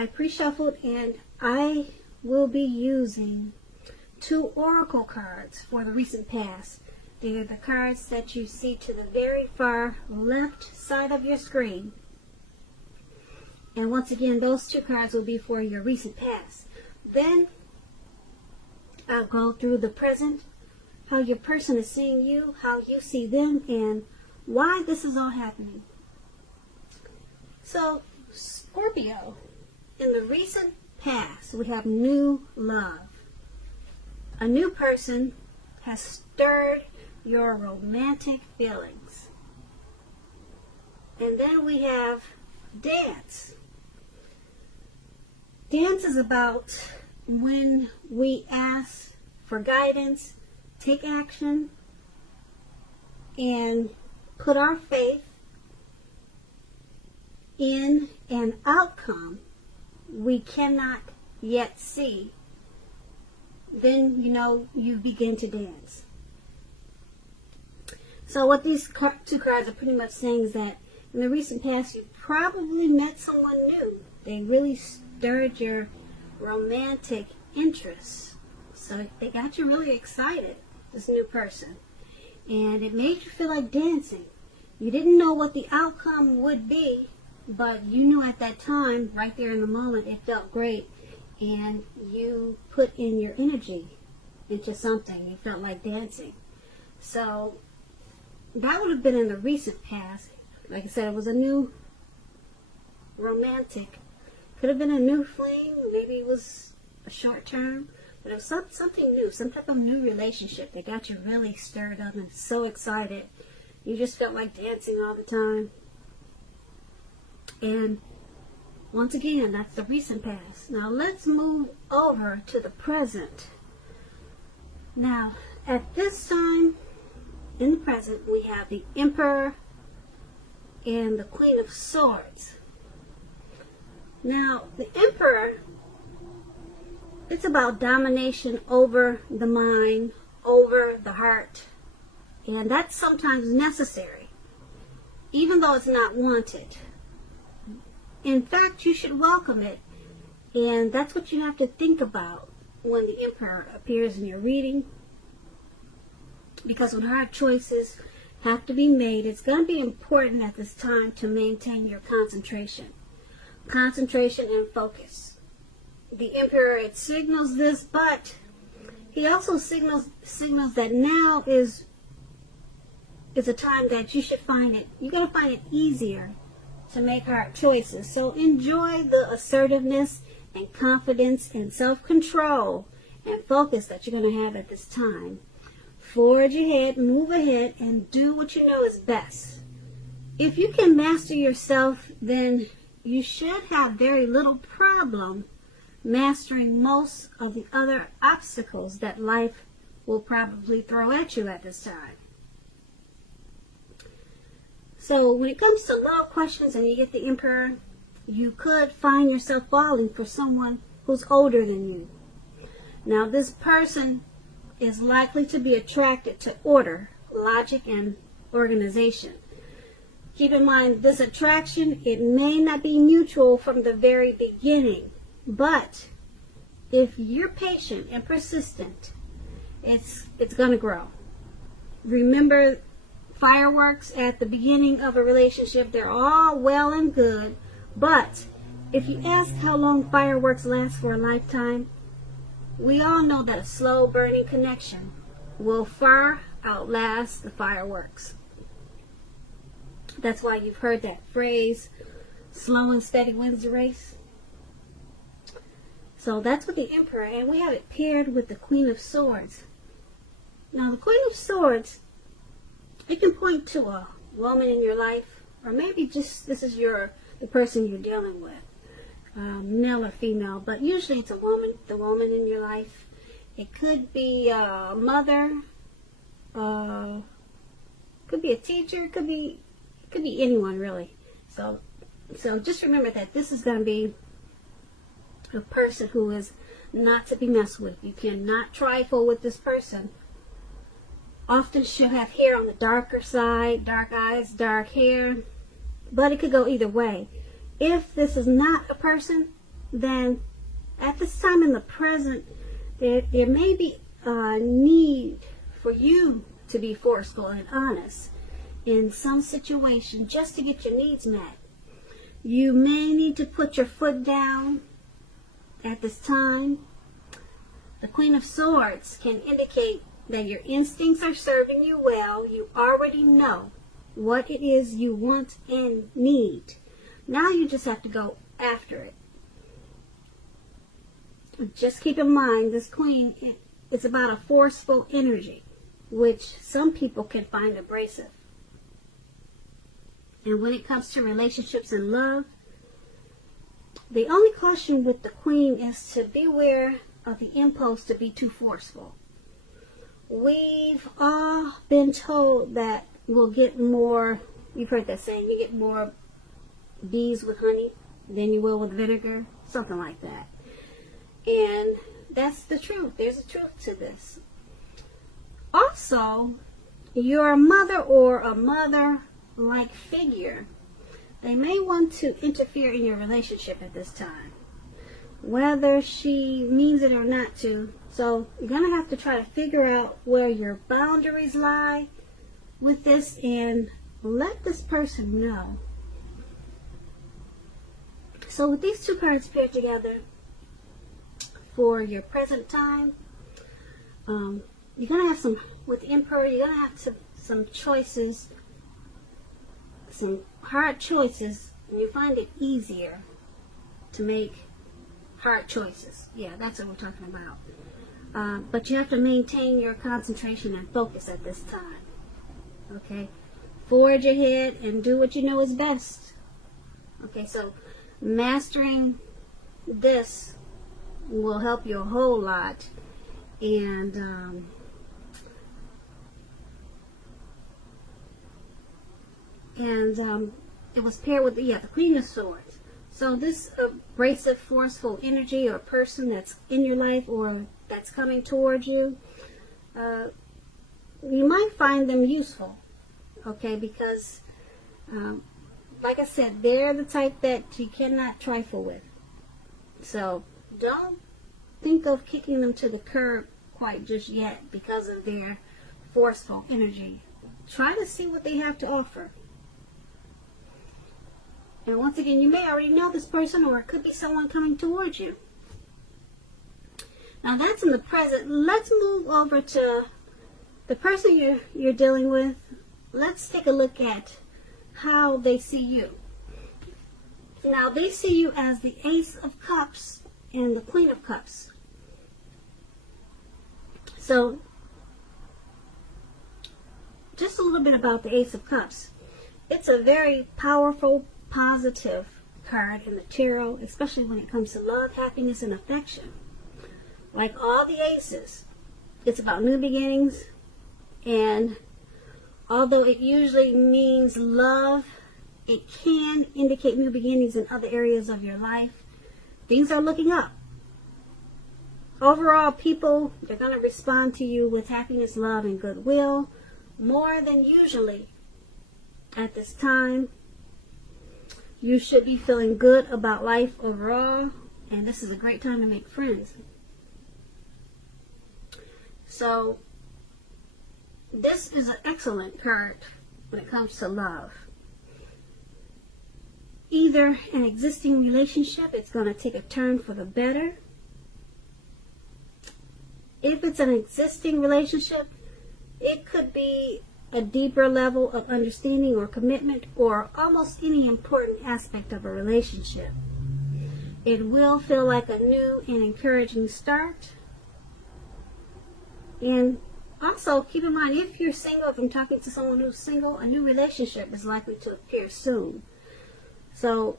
I pre-shuffled, and I will be using 2 oracle cards for the recent past. They are the cards that you see to the very far left side of your screen. And once again, those 2 cards will be for your recent past. Then I'll go through the present, how your person is seeing you, how you see them, and why this is all happening. So, Scorpio, in the recent past, we have new love. A new person has stirred your romantic feelings. And then we have dance. Dance is about when we ask for guidance, take action, and put our faith in an outcome we cannot yet see. Then, you begin to dance. So what these 2 cards are pretty much saying is that in the recent past, you probably met someone new. They really stirred your romantic interest. So they got you really excited, this new person. And it made you feel like dancing. You didn't know what the outcome would be, but you knew at that time, right there in the moment, it felt great. And you put in your energy into something. You felt like dancing. So that would have been in the recent past. Like I said, it was a new romantic. Could have been a new fling. Maybe it was a short term. But it was something new. Some type of new relationship that got you really stirred up and so excited. You just felt like dancing all the time. And once again, that's the recent past. Now let's move over to the present. Now, at this time, in the present, we have the Emperor and the Queen of Swords. Now, the Emperor, it's about domination over the mind, over the heart. And that's sometimes necessary, even though it's not wanted. In fact, you should welcome it. And that's what you have to think about when the Emperor appears in your reading. Because when hard choices have to be made, it's going to be important at this time to maintain your concentration. Concentration and focus. The Emperor, it signals this, but he also signals that now is a time that you should find it, you're going to find it easier to make hard choices. So enjoy the assertiveness and confidence and self-control and focus that you're going to have at this time. Forge ahead, move ahead, and do what you know is best. If you can master yourself, then you should have very little problem mastering most of the other obstacles that life will probably throw at you at this time. So when it comes to love questions and you get the Emperor, you could find yourself falling for someone who's older than you. Now this person is likely to be attracted to order, logic, and organization. Keep in mind, this attraction, it may not be mutual from the very beginning, but if you're patient and persistent, it's going to grow. Remember, fireworks at the beginning of a relationship, they're all well and good, but if you ask how long fireworks last for a lifetime, we all know that a slow burning connection will far outlast the fireworks. That's why you've heard that phrase, slow and steady wins the race. So that's with the Emperor, and we have it paired with the Queen of Swords. Now the Queen of Swords, it can point to a woman in your life, or maybe just this is the person you're dealing with, male or female, but usually it's a woman, the woman in your life. It could be a mother, could be a teacher, could be anyone really. So just remember that this is going to be a person who is not to be messed with. You cannot trifle with this person. Often she'll have hair on the darker side, dark eyes, dark hair, but it could go either way. If this is not a person, then at this time in the present, there may be a need for you to be forceful and honest in some situation just to get your needs met. You may need to put your foot down at this time. The Queen of Swords can indicate that your instincts are serving you well. You already know what it is you want and need. Now you just have to go after it. Just keep in mind, this Queen is about a forceful energy, which some people can find abrasive. And when it comes to relationships and love, the only caution with the Queen is to beware of the impulse to be too forceful. We've all been told that we'll get more, you've heard that saying, you get more bees with honey than you will with vinegar, something like that. And that's the truth. There's a truth to this. Also, your mother or a mother-like figure, they may want to interfere in your relationship at this time, whether she means it or not to. So you're going to have to try to figure out where your boundaries lie with this and let this person know. So with these two cards paired together for your present time, you're going to have some, with the Emperor, you're going to have some choices, some hard choices, and you find it easier to make hard choices. Yeah, that's what we're talking about. But you have to maintain your concentration and focus at this time. Okay? Forge ahead and do what you know is best. Okay, so mastering this will help you a whole lot. And it was paired with the Queen of Swords. So this abrasive, forceful energy or person that's in your life or that's coming towards you, you might find them useful, okay? Because, like I said, they're the type that you cannot trifle with. So don't think of kicking them to the curb quite just yet because of their forceful energy. Try to see what they have to offer. And once again, you may already know this person, or it could be someone coming towards you. Now that's in the present. Let's move over to the person you're dealing with. Let's take a look at how they see you. Now they see you as the Ace of Cups and the Queen of Cups. So just a little bit about the Ace of Cups. It's a very powerful, positive card in the tarot, especially when it comes to love, happiness, and affection. Like all the aces, it's about new beginnings, and although it usually means love, it can indicate new beginnings in other areas of your life. Things are looking up. Overall, people, they're going to respond to you with happiness, love, and goodwill more than usually at this time. You should be feeling good about life overall, and this is a great time to make friends. So this is an excellent card when it comes to love. Either an existing relationship, it's going to take a turn for the better. If it's an existing relationship, it could be a deeper level of understanding or commitment, or almost any important aspect of a relationship. It will feel like a new and encouraging start. And also keep in mind, if you're single, if I'm talking to someone who's single, a new relationship is likely to appear soon. So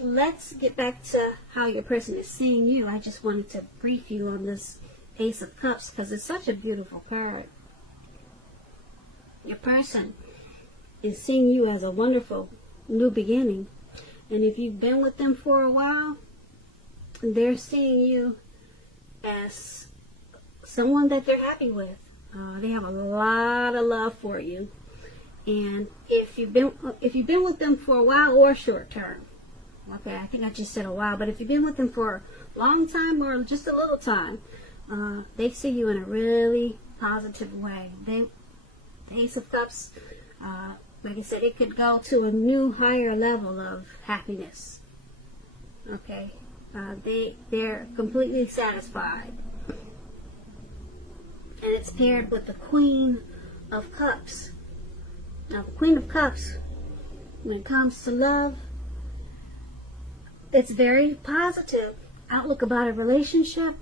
let's get back to how your person is seeing you. I just wanted to brief you on this Ace of Cups because it's such a beautiful card. Your person is seeing you as a wonderful new beginning. And if you've been with them for a while, they're seeing you as someone that they're happy with. They have a lot of love for you. And if you've been with them for a while or short term, Okay, I think I just said a while, but if you've been with them for a long time or just a little time, they see you in a really positive way. The Ace of Cups, like I said, it could go to a new, higher level of happiness. Okay, they're completely satisfied, and it's paired with the Queen of Cups. Now, the Queen of Cups, when it comes to love, it's very positive outlook about a relationship.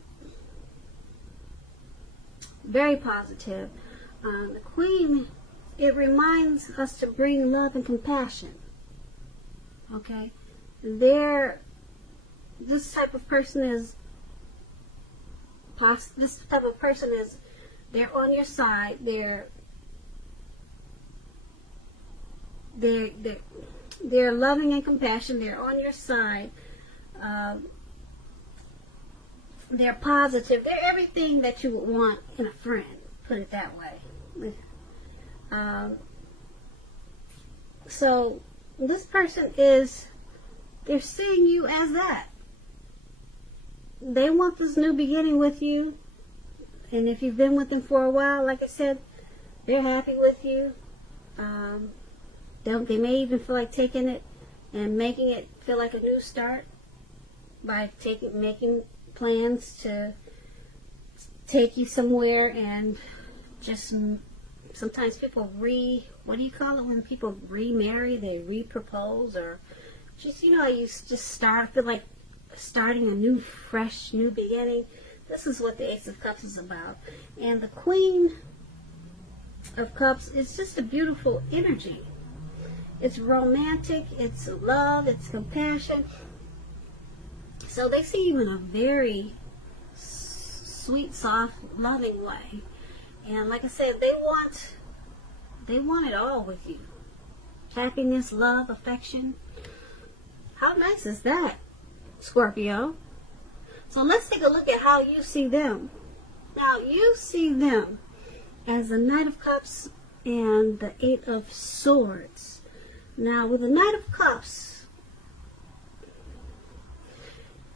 Very positive. The Queen, it reminds us to bring love and compassion. Okay? This type of person is, they're on your side. They're loving and compassion. They're on your side. They're positive. They're everything that you would want in a friend. Put it that way. So this person they're seeing you as that. They want this new beginning with you. And if you've been with them for a while, like I said, they're happy with you. They may even feel like taking it and making it feel like a new start by making plans to take you somewhere, and just sometimes people what do you call it when people remarry? They repropose, or just, how you just feel like starting a new, fresh, new beginning. This is what the Ace of Cups is about. And the Queen of Cups is just a beautiful energy. It's romantic, it's love, it's compassion. So they see you in a very sweet, soft, loving way. And like I said, they want it all with you. Happiness, love, affection. How nice is that, Scorpio? So let's take a look at how you see them. Now, you see them as the Knight of Cups and the Eight of Swords. Now, with the Knight of Cups,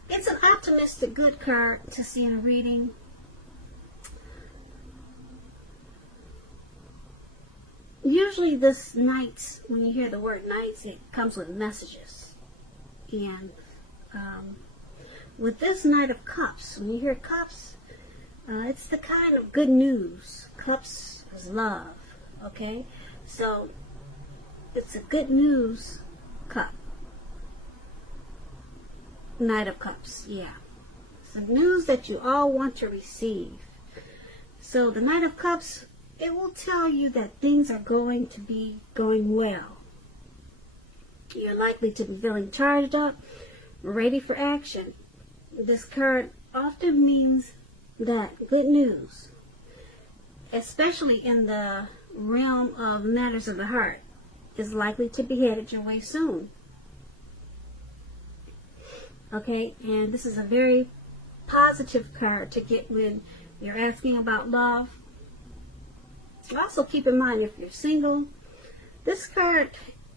it's an optimistic, good card to see in a reading. Usually this Knights, when you hear the word Knights, it comes with messages. And with this Knight of Cups, when you hear Cups, it's the kind of good news. Cups is love, okay? So it's a good news cup. Knight of Cups, yeah. It's the news that you all want to receive. So the Knight of Cups, it will tell you that things are going to be going well. You're likely to be feeling charged up, ready for action. This card often means that good news, especially in the realm of matters of the heart, is likely to be headed your way soon. Okay, and this is a very positive card to get when you're asking about love. Also keep in mind, if you're single, this card,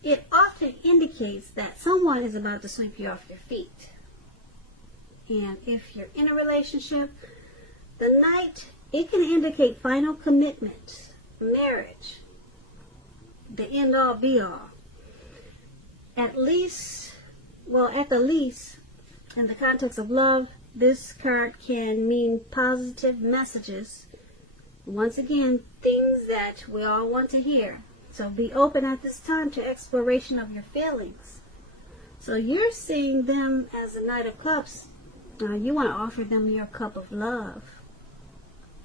it often indicates that someone is about to sweep you off your feet. And if you're in a relationship, the Knight, it can indicate final commitment, marriage, the end all be all. At the least, in the context of love, this card can mean positive messages. Once again, things that we all want to hear. So be open at this time to exploration of your feelings. So you're seeing them as a Knight of Cups. You want to offer them your cup of love.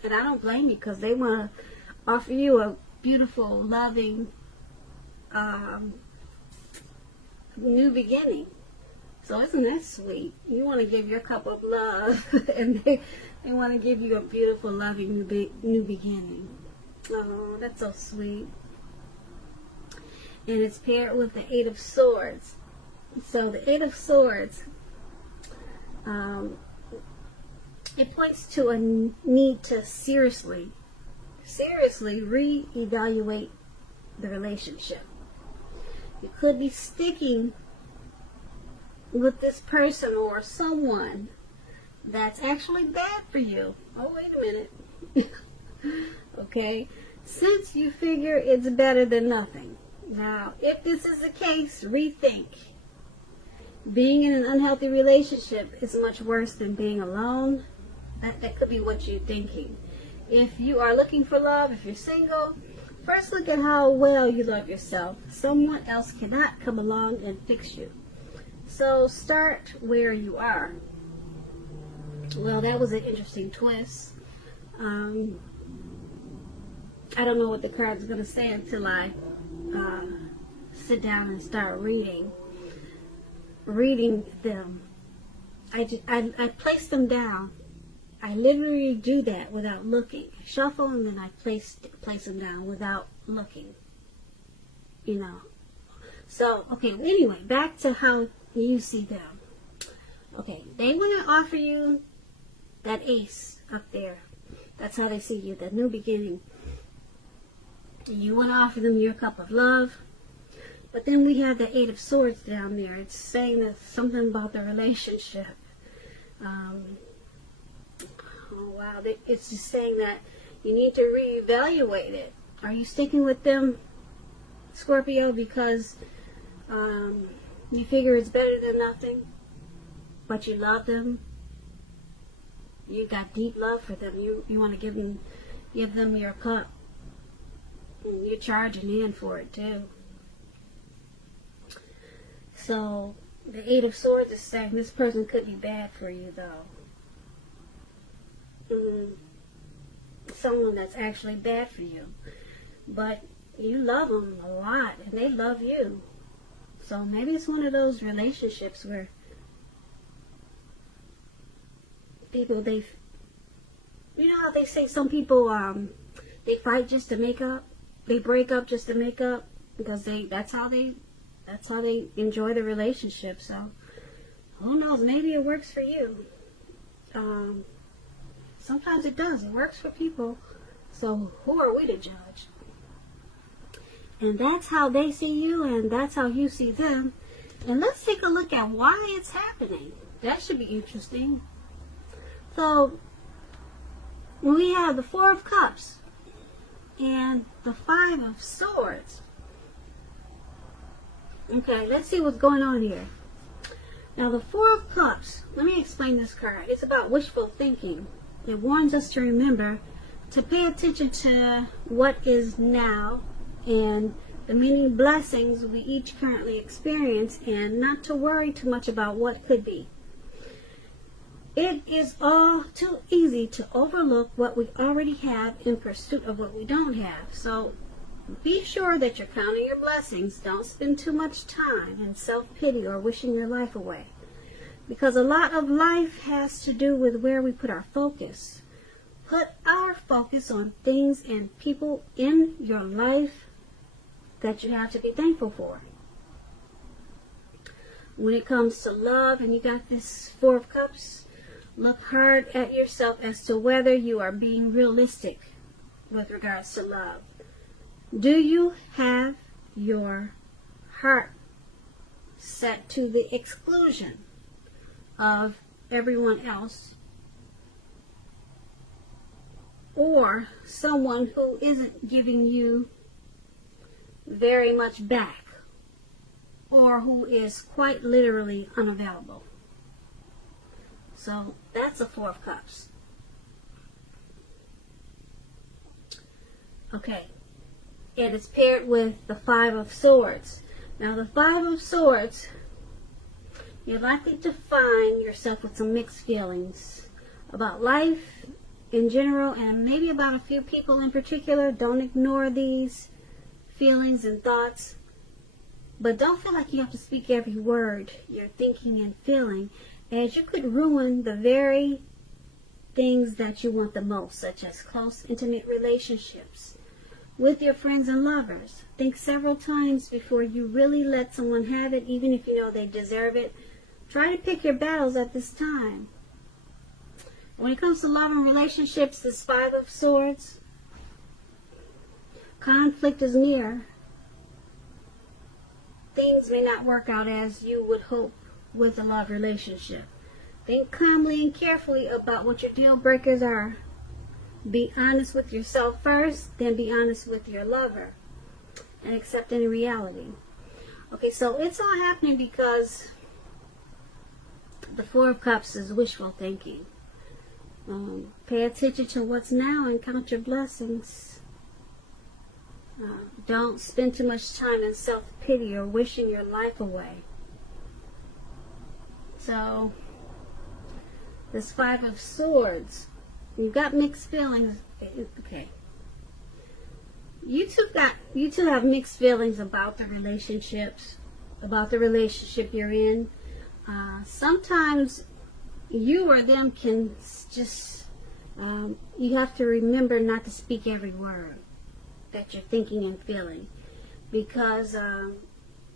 And I don't blame you, because they want to offer you a beautiful, loving, new beginning. So isn't that sweet? You want to give your cup of love, and they want to give you a beautiful, loving new beginning. Oh, that's so sweet. And it's paired with the Eight of Swords. So the Eight of Swords, it points to a need to seriously reevaluate the relationship. You could be sticking with this person or someone that's actually bad for you. Oh, wait a minute. Okay? Since you figure it's better than nothing. Now, if this is the case, rethink. Being in an unhealthy relationship is much worse than being alone. That could be what you're thinking. If you are looking for love, if you're single, first look at how well you love yourself. Someone else cannot come along and fix you. So start where you are. Well, that was an interesting twist. I don't know what the card's going to say until I sit down and start reading them. I place them down. I literally do that without looking. I shuffle and then I place them down without looking. You know. So, okay, anyway, back to how you see them. Okay, they want to offer you that ace up there. That's how they see you, the new beginning. You want to offer them your cup of love. But then we have the 8 of Swords down there. It's saying that something about the relationship. Oh, wow. It's just saying that you need to reevaluate it. Are you sticking with them, Scorpio, because you figure it's better than nothing, but you love them? You got deep love for them. You want to give them your cup. And you're charging in for it, too. So, the 8 of Swords is saying this person could be bad for you, though. Someone that's actually bad for you. But you love them a lot, and they love you. So, maybe it's one of those relationships where people, you know how they say some people, they fight just to make up? They break up just to make up because that's how they enjoy the relationship. So who knows? Maybe it works for you. Sometimes it does. It works for people. So who are we to judge? And that's how they see you, and that's how you see them. And let's take a look at why it's happening. That should be interesting. So when we have the 4 of Cups and the 5 of Swords. Okay, let's see what's going on here. Now, the 4 of Cups, let me explain this card. It's about wishful thinking. It warns us to remember to pay attention to what is now and the many blessings we each currently experience, and not to worry too much about what could be. It is all too easy to overlook what we already have in pursuit of what we don't have. So be sure that you're counting your blessings. Don't spend too much time in self-pity or wishing your life away. Because a lot of life has to do with where we put our focus. Put our focus on things and people in your life that you have to be thankful for. When it comes to love, and you got this 4 of Cups, look hard at yourself as to whether you are being realistic with regards to love. Do you have your heart set to the exclusion of everyone else, or someone who isn't giving you very much back, or who is quite literally unavailable? So that's a 4 of Cups. Okay. And it's paired with the 5 of Swords. Now the 5 of Swords, you're likely to find yourself with some mixed feelings about life in general, and maybe about a few people in particular. Don't ignore these feelings and thoughts. But don't feel like you have to speak every word you're thinking and feeling, as you could ruin the very things that you want the most, such as close, intimate relationships with your friends and lovers. Think several times before you really let someone have it, even if you know they deserve it. Try to pick your battles at this time. When it comes to love and relationships, this 5 of Swords, conflict is near. Things may not work out as you would hope with a love relationship. Think calmly and carefully about what your deal breakers are. Be honest with yourself first, then be honest with your lover, and accept any reality. Okay, so it's all happening because the Four of Cups is wishful thinking. Pay attention to what's now and count your blessings. Don't spend too much time in self-pity or wishing your life away. So, this Five of Swords, you've got mixed feelings. Okay. You two have mixed feelings about the relationships, about the relationship you're in. Sometimes you or them can just, you have to remember not to speak every word that you're thinking and feeling, because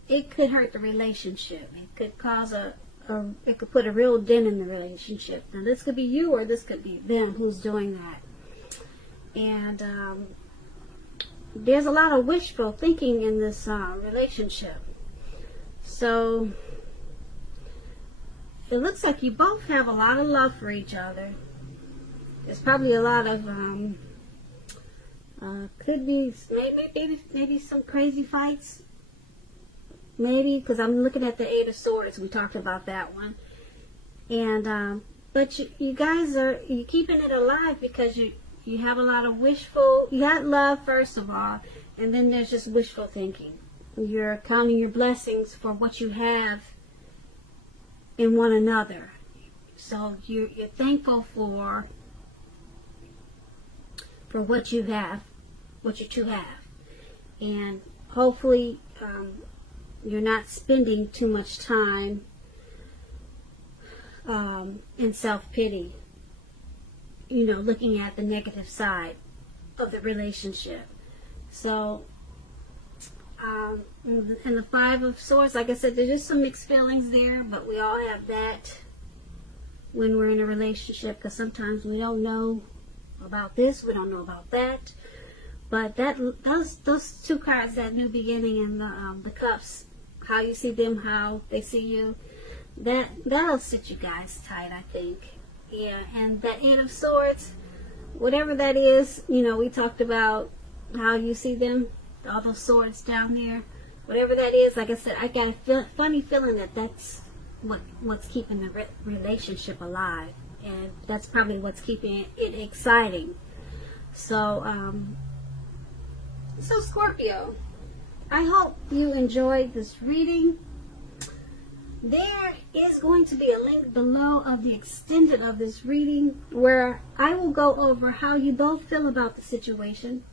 it could hurt the relationship. It could cause it could put a real dent in the relationship. Now this could be you or this could be them who's doing that. And there's a lot of wishful thinking in this relationship. So it looks like you both have a lot of love for each other. There's probably a lot of could be maybe some crazy fights. Maybe, because I'm looking at the Eight of Swords. We talked about that one. And but you guys are keeping it alive because you have a lot of you got love first of all, and then there's just wishful thinking. You're counting your blessings for what you have in one another. So you're thankful for what you have, what you two have. And hopefully you're not spending too much time in self-pity, looking at the negative side of the relationship. So, and the Five of Swords, like I said, there's just some mixed feelings there, but we all have that when we're in a relationship, because sometimes we don't know about this, we don't know about that. But those two cards, that new beginning and the cups, how you see them, how they see you, that'll sit you guys tight, I think. Yeah, and that Eight of Swords, whatever that is, we talked about how you see them, all those swords down there. Whatever that is, like I said, I got a funny feeling that that's what's keeping the relationship alive, and that's probably what's keeping it exciting. So, so Scorpio, I hope you enjoyed this reading. There is going to be a link below of the extended of this reading where I will go over how you both feel about the situation,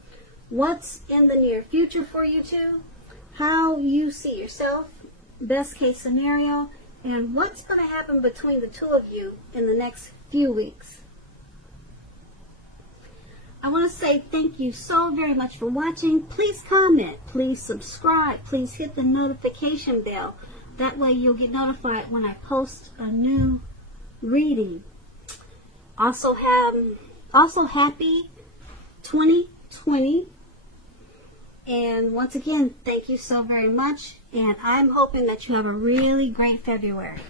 what's in the near future for you two, how you see yourself, best case scenario, and what's going to happen between the two of you in the next few weeks. I want to say thank you so very much for watching. Please comment, please subscribe, please hit the notification bell. That way you'll get notified when I post a new reading. Also happy 2020. And once again, thank you so very much. And I'm hoping that you have a really great February.